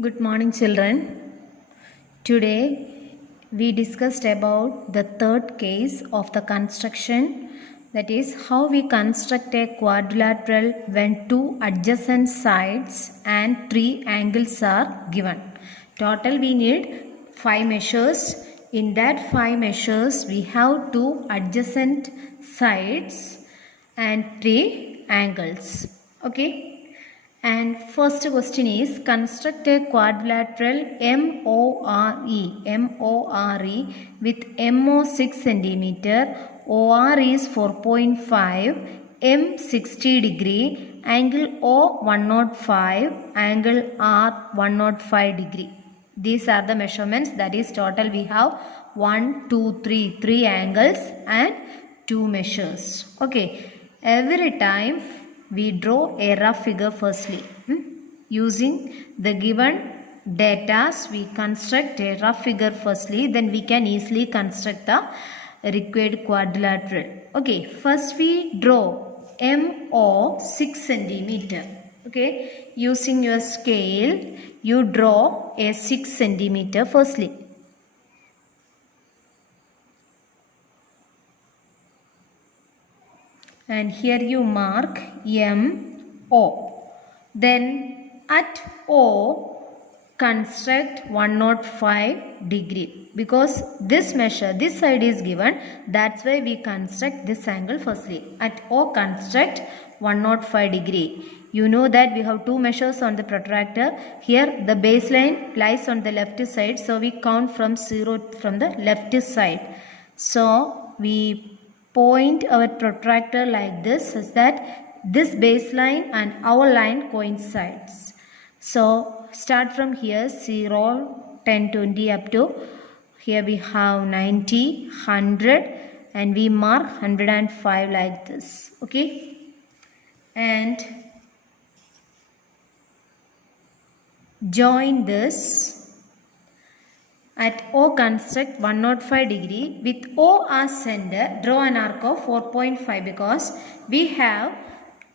Good morning, children. Today we discussed about the third case of the construction, that is how we construct a quadrilateral when two adjacent sides and three angles are given. Total we need 5 measures. In that 5 measures we have two adjacent sides and 3 angles. Okay. And first question is, construct a quadrilateral MORE with MO 6 cm, OR is 4.5, M 60 degree, angle O 105, angle R 105 degree. These are the measurements, that is total we have 1, 2, 3, 3 angles and 2 measures. Okay, every time we draw a rough figure firstly. Using the given data, we construct a rough figure firstly, then we can easily construct the required quadrilateral. Okay, first we draw MO 6 cm. Okay, using your scale, you draw a 6 cm firstly. And here you mark MO. Then at O, construct 105 degree. Because this measure, this side is given, that's why we construct this angle firstly. At O, construct 105 degree. You know that we have two measures on the protractor. Here the baseline lies on the left side, so we count from 0 from the left side. So we point our protractor like this, such that this baseline and our line coincides. So start from here 0, 10, 20 up to here we have 90, 100 and we mark 105 like this. Okay, and join this. At O, construct 105 degree. With O as center, draw an arc of 4.5 because we have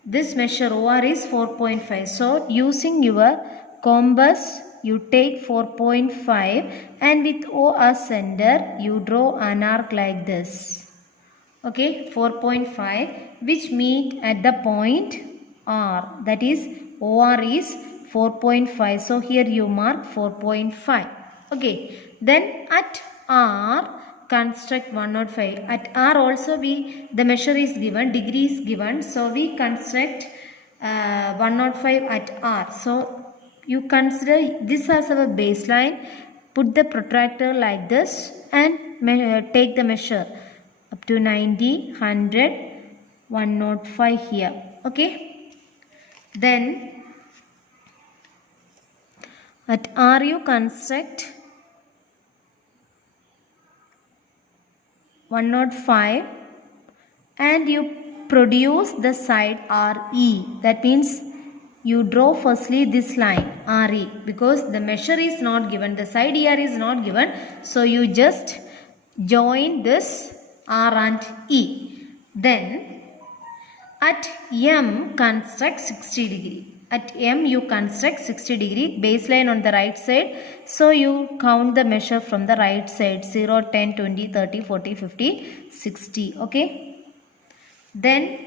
this measure OR is 4.5. So, using your compass, you take 4.5 and with O as center, you draw an arc like this. Okay, 4.5 which meet at the point R, that is OR is 4.5. So, here you mark 4.5. Okay, then at R, construct 105. At R also the measure is given, degree is given. So we construct 105 at R. So you consider this as our baseline. Put the protractor like this and take the measure up to 90, 100, 105 here. Okay. Then at R you construct 105 and you produce the side RE. That means you draw firstly this line RE because the measure is not given, the side ER is not given. So you just join this R and E. Then at M construct 60 degree. At M you construct 60 degree, baseline on the right side. So you count the measure from the right side 0, 10, 20, 30, 40, 50, 60. Okay. Then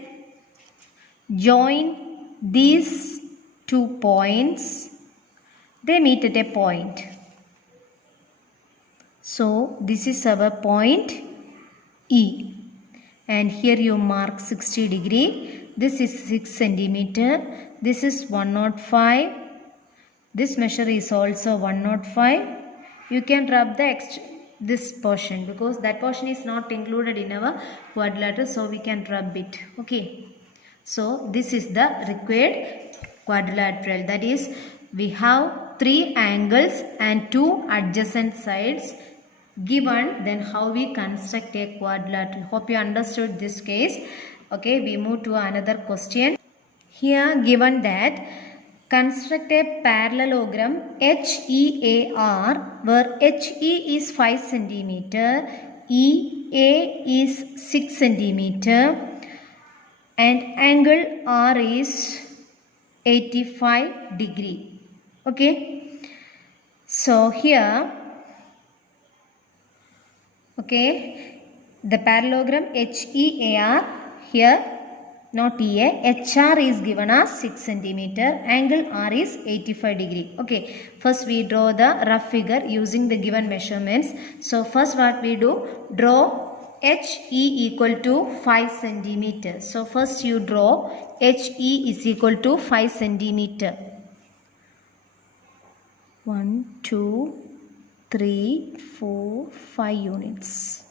join these 2 points. They meet at a point. So this is our point E. And here you mark 60 degree. This is 6 centimeter. This is 105. This measure is also 105. You can rub this portion because that portion is not included in our quadrilateral. So we can rub it. Okay. So this is the required quadrilateral. That is, we have 3 angles and 2 adjacent sides given. Then how we construct a quadrilateral. Hope you understood this case. Okay, we move to another question. Here given that construct a parallelogram HEAR where HE is 5 cm, EA is 6 cm and angle R is 85 degree. Okay. So here, okay, the parallelogram HEAR, here not EA, HR is given as 6 centimeter, angle R is 85 degree. Okay, first we draw the rough figure using the given measurements. So first what we do, draw HE equal to 5 centimeter. So first you draw HE is equal to 5 centimeter. 1, 2, 3, 4, 5 units.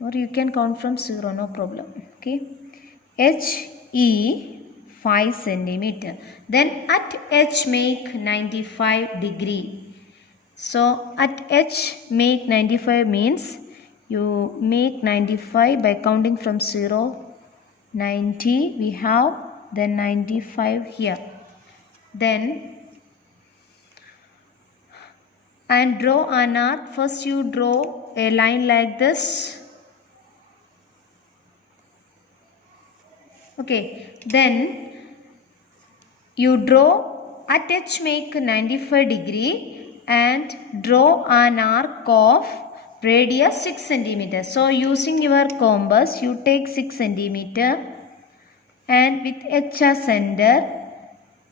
Or you can count from 0, no problem. Okay. HE 5 centimeter. Then at H make 95 degree. So at H make 95 means you make 95 by counting from 0, 90 we have, then 95 here. Then and draw an arc. First you draw a line like this. Okay, then you draw at H make 95 degree and draw an arc of radius 6 centimeter. So using your compass you take 6 centimeter and with H as center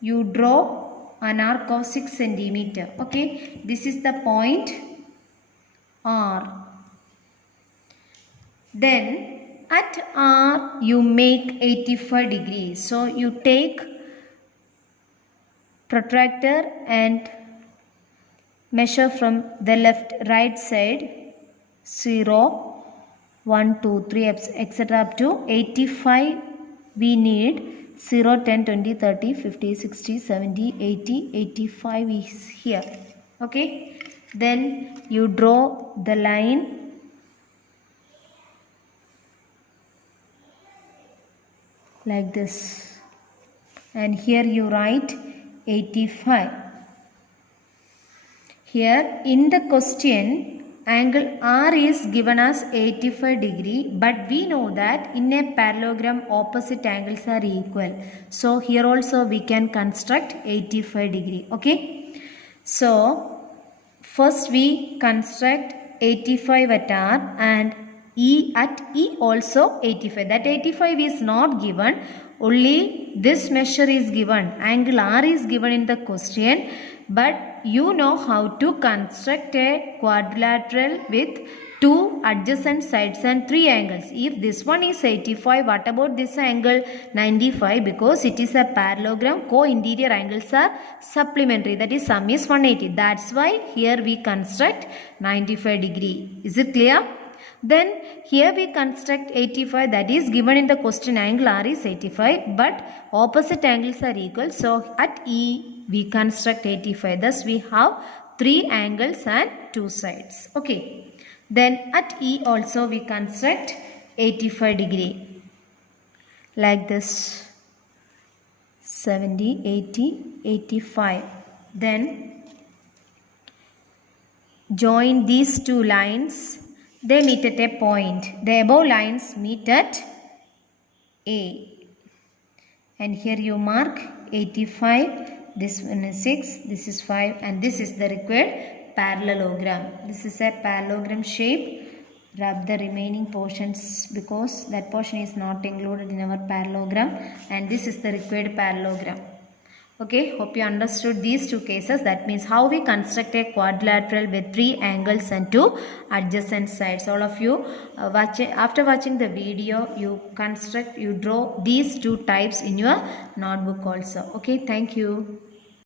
you draw an arc of 6 centimeter. Okay, this is the point R. Then at R you make 85 degrees. So you take protractor and measure from the left right side 0, 1, 2, 3 etc. up to 85 we need 0, 10, 20, 30, 50, 60, 70, 80, 85 is here. Okay, then you draw the line like this and here you write 85. Here in the question angle R is given as 85 degree, but we know that in a parallelogram opposite angles are equal. So here also we can construct 85 degree. Okay, so first we construct 85 at R and E at E also 85. That 85 is not given, only this measure is given. Angle R is given in the question, but you know how to construct a quadrilateral with 2 adjacent sides and 3 angles. If this one is 85, what about this angle 95? Because it is a parallelogram, co-interior angles are supplementary, that is sum is 180. That's why here we construct 95 degree. Is it clear? Then here we construct 85, that is given in the question angle R is 85 but opposite angles are equal. So at E we construct 85. Thus we have 3 angles and 2 sides. Okay. Then at E also we construct 85 degree like this 70, 80, 85. Then join these 2 lines. They meet at a point. The above lines meet at A. And here you mark 85. This one is 6. This is 5. And this is the required parallelogram. This is a parallelogram shape. Rub the remaining portions because that portion is not included in our parallelogram. And this is the required parallelogram. Okay, hope you understood these 2 cases. That means how we construct a quadrilateral with 3 angles and 2 adjacent sides. All of you after watching the video, you draw these 2 types in your notebook also. Okay, thank you.